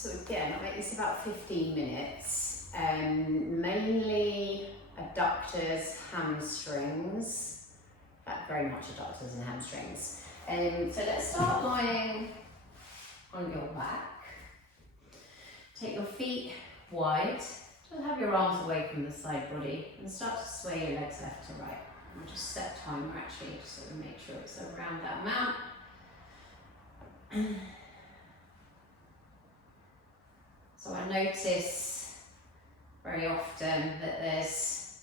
So again, I'll make this about 15 minutes, mainly adductors, hamstrings, in fact very much adductors and hamstrings. So let's start lying on your back. Take your feet wide, just have your arms away from the side body and start to sway your legs left to right. I'll just set timer actually, just sort of make sure it's around that amount. So I notice very often that there's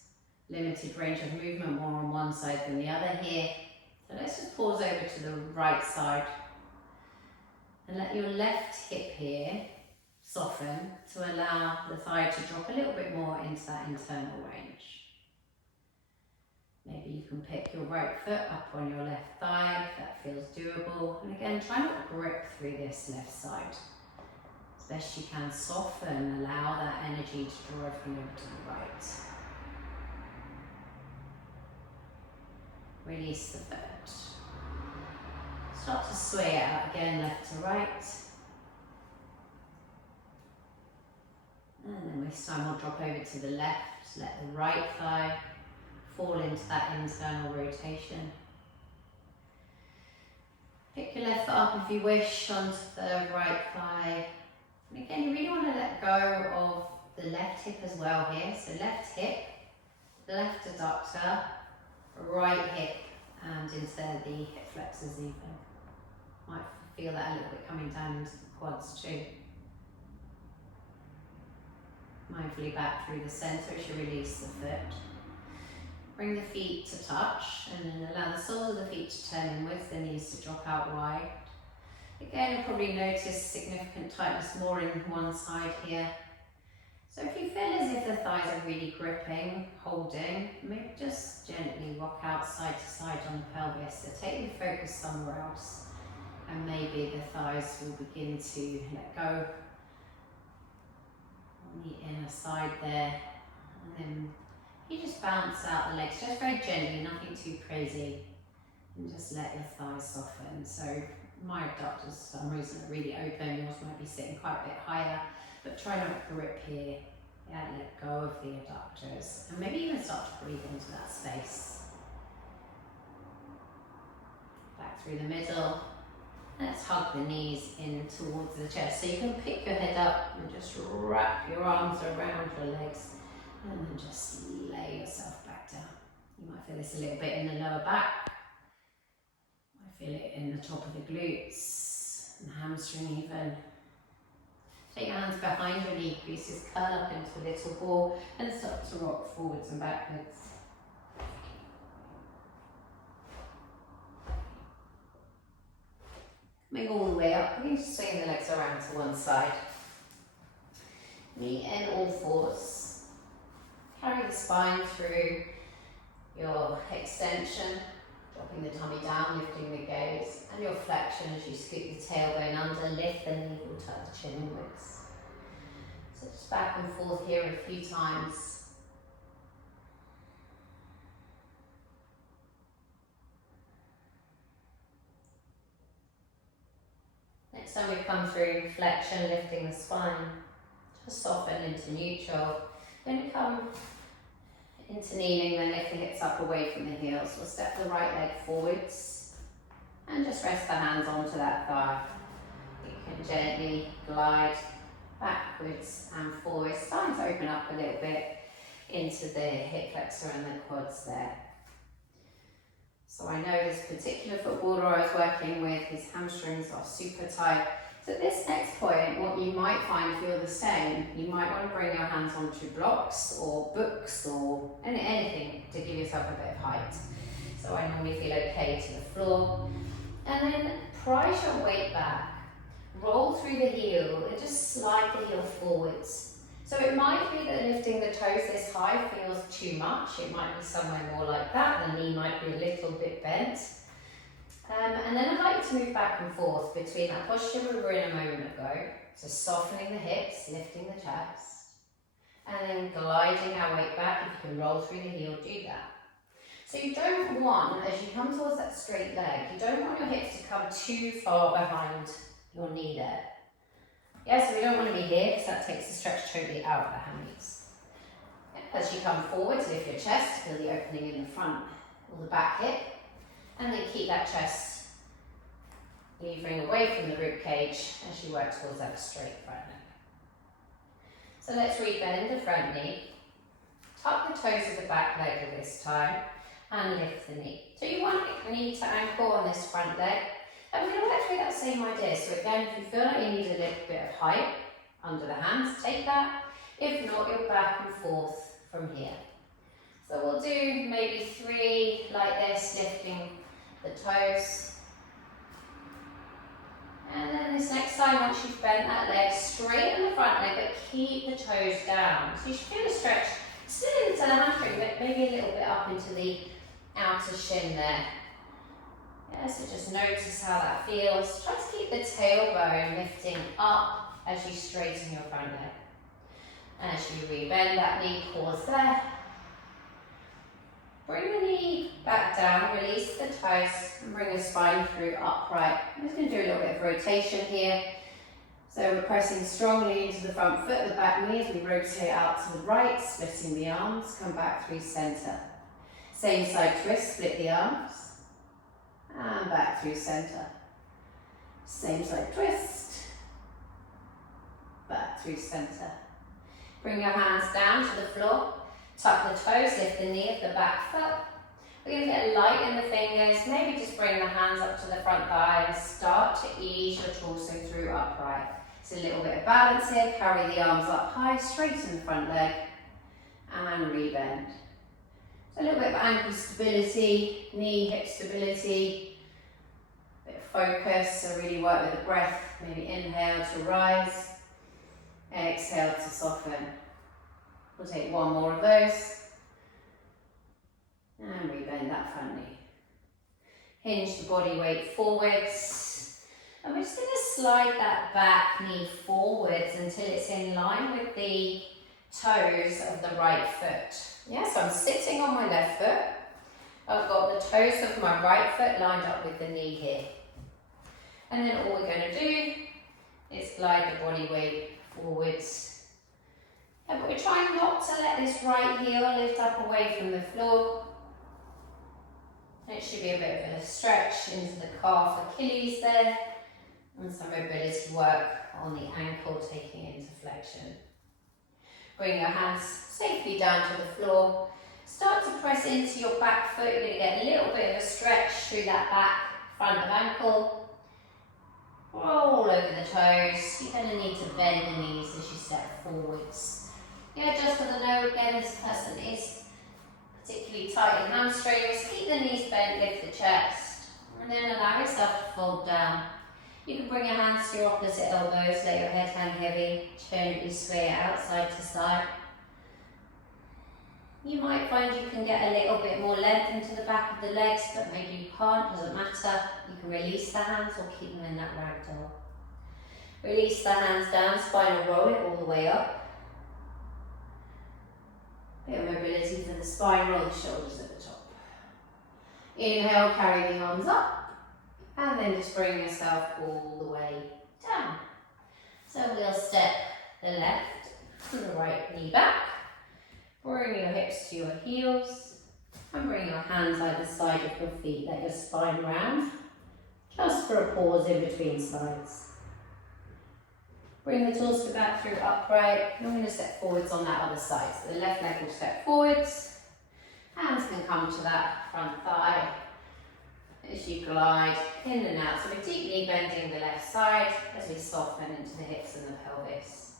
limited range of movement, more on one side than the other here. So let's just pause over to the right side and let your left hip here soften to allow the thigh to drop a little bit more into that internal range. Maybe you can pick your right foot up on your left thigh if that feels doable. And again, try not to grip through this left side. As best you can, soften, allow that energy to draw everything over to the right. Release the foot. Start to sway it out again, left to right. And then this time we'll drop over to the left, let the right thigh fall into that internal rotation. Pick your left foot up if you wish onto the right thigh. And again, you really want to let go of the left hip as well here. So left hip, left adductor, right hip, and into the hip flexors even. Might feel that a little bit coming down into the quads too. Mindfully back through the centre as you release the foot. Bring the feet to touch and then allow the soles of the feet to turn inwards, the knees to drop out wide. Again, you'll probably notice significant tightness more in one side here. So if you feel as if the thighs are really gripping, holding, maybe just gently rock out side to side on the pelvis. So take your focus somewhere else and maybe the thighs will begin to let go on the inner side there. And then you just bounce out the legs, just very gently, nothing too crazy. And just let your thighs soften. So my adductors, for some reason, are really open. Yours might be sitting quite a bit higher, but try not to grip here. Yeah, let go of the adductors. And maybe even start to breathe into that space. Back through the middle. Let's hug the knees in towards the chest. So you can pick your head up and just wrap your arms around your legs. And then just lay yourself back down. You might feel this a little bit in the lower back. I feel it in the top of the glutes and the hamstring even. Take your hands behind your knee creases, curl up into a little ball and start to rock forwards and backwards. Coming all the way up, you can just swing the legs around to one side. Knee and all fours. Carry the spine through your extension, dropping the tummy down, lifting the gaze, and your flexion as you scoot the tailbone under, lift the navel, tuck the chin inwards. So just back and forth here a few times. Next time we come through flexion, lifting the spine, just soften into neutral. Then come into kneeling, then lift the hips up away from the heels. We'll step the right leg forwards and just rest the hands onto that thigh. You can gently glide backwards and forwards, starting to open up a little bit into the hip flexor and the quads there. So I know this particular footballer I was working with, his hamstrings are super tight. So at this next point, what you might find if you're the same, you might want to bring your hands onto blocks or books or anything to give yourself a bit of height. So I normally feel okay to the floor. And then prize your weight back, roll through the heel and just slide the heel forwards. So it might be that lifting the toes this high feels too much. It might be somewhere more like that. The knee might be a little bit bent. And then I'd like you to move back and forth between that posture we were in a moment ago. So softening the hips, lifting the chest. And then gliding our weight back. If you can roll through the heel, do that. So you don't want, as you come towards that straight leg, you don't want your hips to come too far behind your knee there. Yeah, so we don't want to be here because that takes the stretch totally out of the hammies. As you come forward, lift your chest, feel the opening in the front or the back hip, and then keep that chest levering away from the rib cage as you work towards that straight front leg. So let's rebend the front knee, tuck the toes of the back leg at this time, and lift the knee. So you want knee to ankle on this front leg. And we're going to work through that same idea. So again, if you feel like you need a little bit of height under the hands, take that. If not, you're back and forth from here. So we'll do maybe 3 like this, lifting the toes. And then this next time, once you've bent that leg, straighten the front leg, but keep the toes down. So you should feel a stretch still into the hamstring, but maybe a little bit up into the outer shin there. Yeah, so just notice how that feels. Try to keep the tailbone lifting up as you straighten your front leg. As you rebend that knee, pause there. Bring the knee back down, release the toes, and bring the spine through upright. I'm just going to do a little bit of rotation here. So we're pressing strongly into the front foot, the back knee as we rotate out to the right, splitting the arms, come back through center. Same side twist, split the arms, and back through center. Same side twist, back through center. Bring your hands down to the floor, tuck the toes, lift the knee of the back foot. We're going to get light in the fingers, maybe just bring the hands up to the front thigh and start to ease your torso through upright. It's a little bit of balance here, carry the arms up high, straighten the front leg, and rebend. So a little bit of ankle stability, knee, hip stability, a bit of focus, so really work with the breath, maybe inhale to rise, exhale to soften. We'll take 1 more of those, and rebend that front knee. Hinge the body weight forwards, and we're just going to slide that back knee forwards until it's in line with the toes of the right foot. Yeah, so I'm sitting on my left foot. I've got the toes of my right foot lined up with the knee here. And then all we're going to do is glide the body weight forwards. Yeah, but we're trying not to let this right heel lift up away from the floor. It should be a bit of a stretch into the calf, Achilles there, and some mobility work on the ankle, taking it into flexion. Bring your hands safely down to the floor. Start to press into your back foot. You're going to get a little bit of a stretch through that back front of ankle. Roll over the toes. You're going to need to bend the knees as you step forwards. Yeah, just with the know again, this person is particularly tight in hamstrings. Keep the knees bent, lift the chest, and then allow yourself to fold down. You can bring your hands to your opposite elbows, let your head hang heavy, gently sway it out side to side. You might find you can get a little bit more length into the back of the legs, but maybe you can't, doesn't matter. You can release the hands or keep them in that ragdoll. Release the hands down, spinal roll it all the way up. Bit of mobility for the spine, roll the shoulders at the top. Inhale, carry the arms up. And then just bring yourself all the way down. So we'll step the left and the right knee back. Bring your hips to your heels. And bring your hands either side of your feet. Let your spine round. Just for a pause in between sides. Bring the torso back through upright. I'm going to step forwards on that other side. So the left leg will step forwards. Hands can come to that front thigh as you glide in and out. So we're deeply bending the left side as we soften into the hips and the pelvis.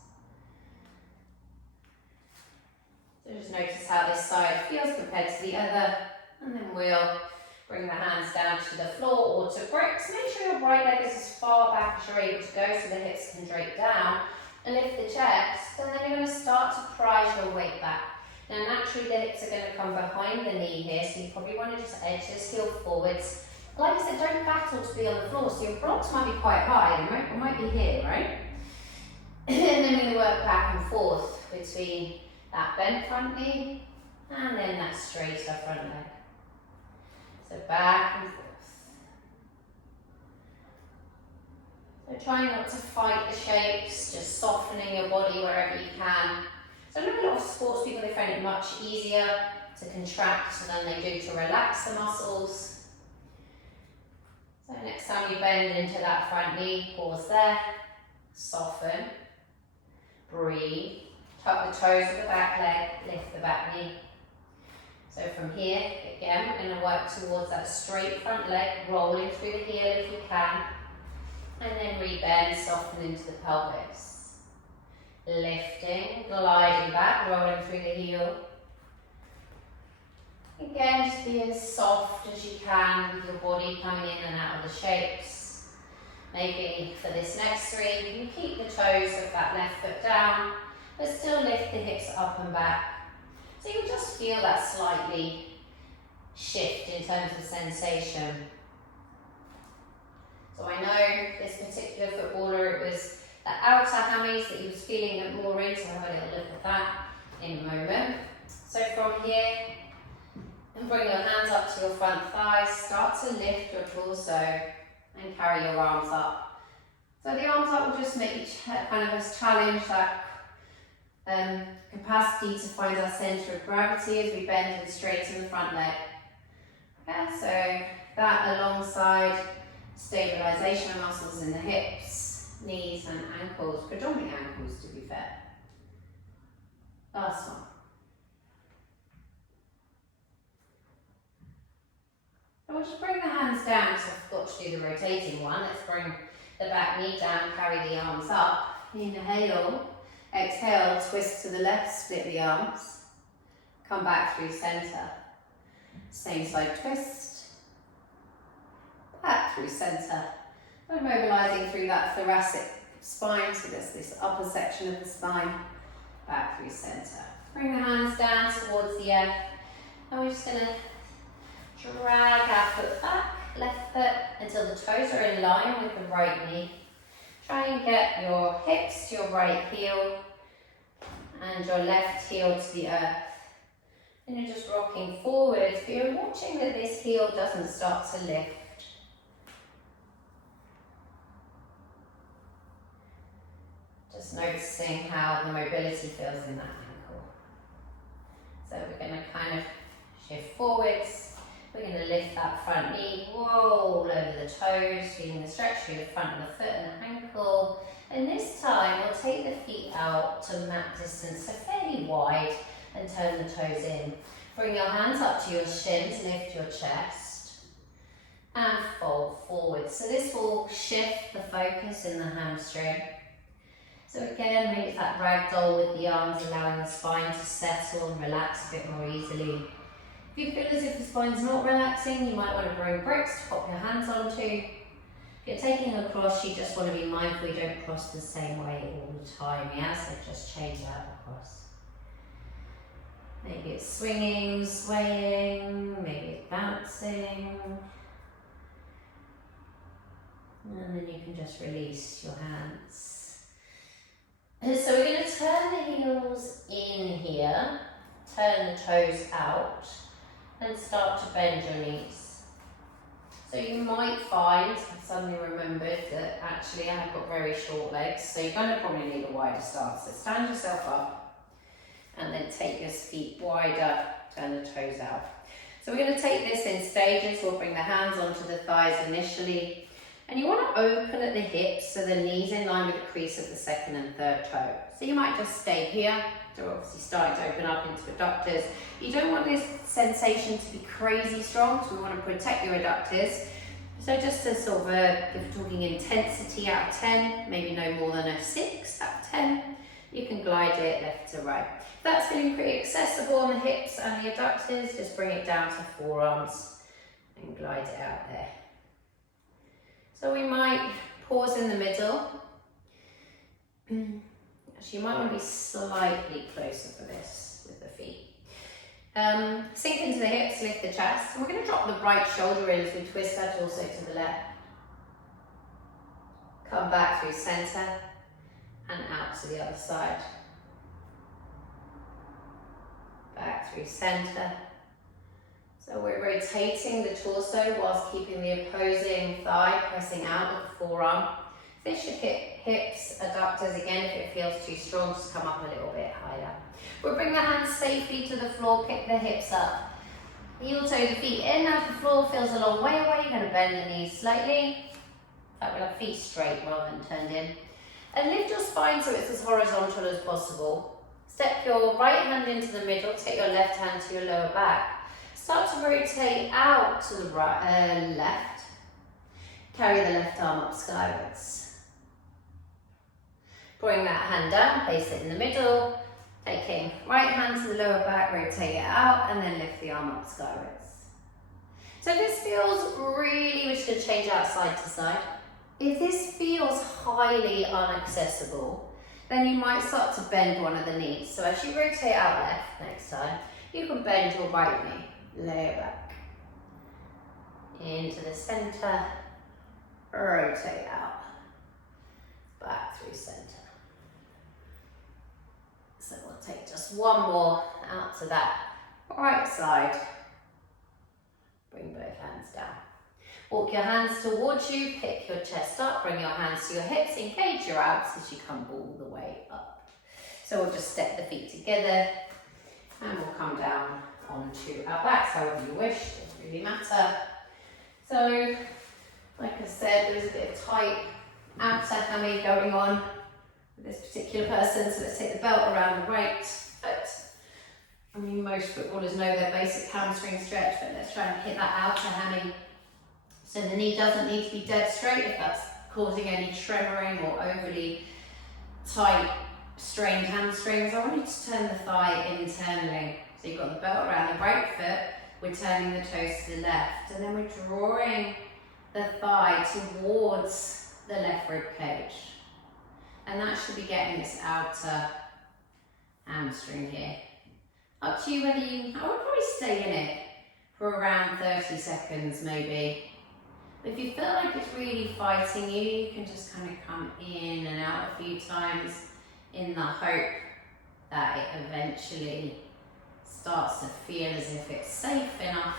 So just notice how this side feels compared to the other, and then we'll bring the hands down to the floor or to bricks. Make sure your right leg is as far back as you're able to go so the hips can drape down, and lift the chest, and then you're going to start to prise your weight back. Now naturally the hips are going to come behind the knee here, so you probably want to just edge this heel forwards. Like I said, don't battle to be on the floor, so your blocks might be quite high, they might be here, right? And then we're going to work back and forth between that bent front knee and then that straighter front leg. So back and forth. So But trying not to fight the shapes, just softening your body wherever you can. So I know a lot of sports people, they find it much easier to contract than they do to relax the muscles. So next time you bend into that front knee, pause there, soften, breathe, tuck the toes of the back leg, lift the back knee. So from here, again, we're going to work towards that straight front leg, rolling through the heel if you can, and then rebend, soften into the pelvis. Lifting, gliding back, rolling through the heel. Again, just be as soft as you can with your body coming in and out of the shapes. Maybe for this next three, you can keep the toes of that left foot down, but still lift the hips up and back. So you'll just feel that slightly shift in terms of sensation. So I know this particular footballer, it was the outer hammies that he was feeling it more in, so I'll have a little look at that in a moment. So from here, and bring your hands up to your front thighs, start to lift your torso and carry your arms up. So the arms up will just make you kind of just challenge that capacity to find our centre of gravity as we bend and straighten the front leg. Okay, so that alongside stabilisation of muscles in the hips, knees and ankles, predominantly ankles to be fair. Last one. And we'll just bring the hands down, because I forgot to do the rotating one. Let's bring the back knee down, carry the arms up. Inhale, exhale, twist to the left, split the arms. Come back through centre. Same side twist. Back through centre. And mobilising through that thoracic spine, so there's this upper section of the spine. Back through centre. Bring the hands down towards the earth. And we're just going to drag our foot back, left foot, until the toes are in line with the right knee. Try and get your hips to your right heel and your left heel to the earth. And you're just rocking forwards, but you're watching that this heel doesn't start to lift. Just noticing how the mobility feels in that ankle. So we're going to kind of shift forwards. We're going to lift that front knee, roll over the toes, feeling the stretch through the front of the foot and the ankle. And this time we'll take the feet out to mat distance, so fairly wide, and turn the toes in. Bring your hands up to your shins, lift your chest, and fold forward. So this will shift the focus in the hamstring. So again, maybe it's that ragdoll with the arms, allowing the spine to settle and relax a bit more easily. If you feel as if the spine's not relaxing, you might want to bring bricks to pop your hands onto. If you're taking a cross, you just want to be mindful you don't cross the same way all the time, yeah? So just change that across. Maybe it's swinging, swaying, maybe it's bouncing. And then you can just release your hands. And so we're going to turn the heels in here, turn the toes out, and start to bend your knees. So you might find, I suddenly remembered that actually I've got very short legs, so you're going to probably need a wider stance. So stand yourself up and then take your feet wider, turn the toes out. So we're going to take this in stages. We'll bring the hands onto the thighs initially. And you want to open at the hips so the knees in line with the crease of the second and third toe. So you might just stay here. So obviously starting to open up into adductors. You don't want this sensation to be crazy strong, so we want to protect your adductors. So just a sort of if we're talking intensity out of 10, maybe no more than a 6 out of 10, you can glide it left to right. If that's feeling pretty accessible on the hips and the adductors, just bring it down to forearms and glide it out there. So we might pause in the middle. Actually, you might want to be slightly closer for this with the feet. Sink into the hips, lift the chest. And we're going to drop the right shoulder in as we twist that also to the left. Come back through centre and out to the other side. Back through centre. So we're rotating the torso whilst keeping the opposing thigh pressing out with the forearm. This should hit hips, adductors again. If it feels too strong, just come up a little bit higher. We'll bring the hands safely to the floor, pick the hips up. Heel toe the feet in. Now if the floor feels a long way away, you're going to bend the knees slightly. In fact, we'll have feet straight rather than turned in. And lift your spine so it's as horizontal as possible. Step your right hand into the middle, take your left hand to your lower back. Start to rotate out to the right, left. Carry the left arm up skywards. Bring that hand down, place it in the middle. Taking right hand to the lower back, rotate it out, and then lift the arm up skywards. So if this feels really, we're just going to change out side to side. If this feels highly inaccessible, then you might start to bend one of the knees. So as you rotate out left next time, you can bend your right knee, lay it back. Into the center, rotate out, back through center. So we'll take just one more out to that right side. Bring both hands down. Walk your hands towards you, pick your chest up, bring your hands to your hips, engage your abs as you come all the way up. So we'll just step the feet together and we'll come down onto our backs, however you wish, doesn't really matter. So, like I said, there's a bit of tight outer hammy going on with this particular person, so let's take the belt around the right foot. I mean, most footballers know their basic hamstring stretch, but let's try and hit that outer hammy. So the knee doesn't need to be dead straight if that's causing any tremoring or overly tight, strained hamstrings. I want you to turn the thigh internally. So you've got the belt around the right foot, we're turning the toes to the left, and then we're drawing the thigh towards the left rib cage. And that should be getting this outer hamstring here. Up to you whether I would probably stay in it for around 30 seconds maybe. But if you feel like it's really fighting you, you can just kind of come in and out a few times in the hope that it eventually starts to feel as if it's safe enough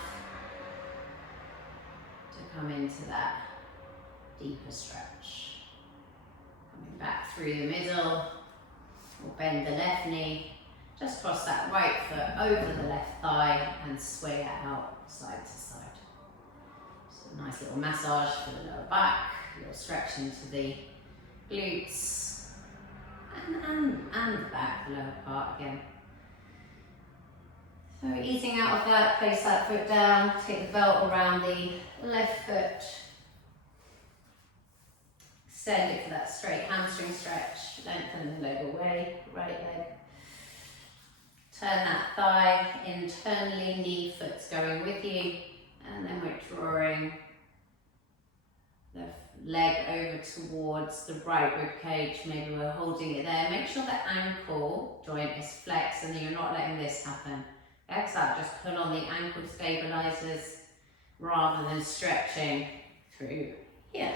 to come into that deeper stretch. Coming back through the middle, we'll bend the left knee, just cross that right foot over the left thigh and sway it out side to side. So a nice little massage for the lower back, a little stretch into the glutes and the back, the lower part again. So easing out of that, place that foot down, take the belt around the left foot. Extend it for that straight hamstring stretch, lengthen the leg away, right leg. Turn that thigh internally, knee, foot's going with you, and then we're drawing the leg over towards the right rib cage. Maybe we're holding it there. Make sure the ankle joint is flexed and you're not letting this happen. Exhale, just pull on the ankle stabilizers rather than stretching through here.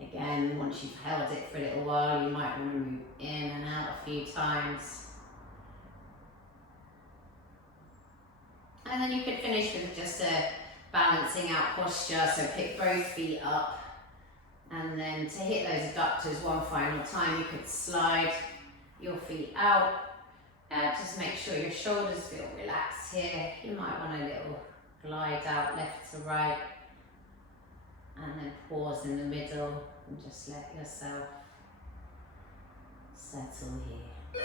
Again, once you've held it for a little while, you might want to move in and out a few times. And then you could finish with just a balancing out posture, so pick both feet up. And then to hit those adductors one final time, you could slide your feet out. Just make sure your shoulders feel relaxed here. You might want a little glide out left to right. And then pause in the middle and just let yourself settle here.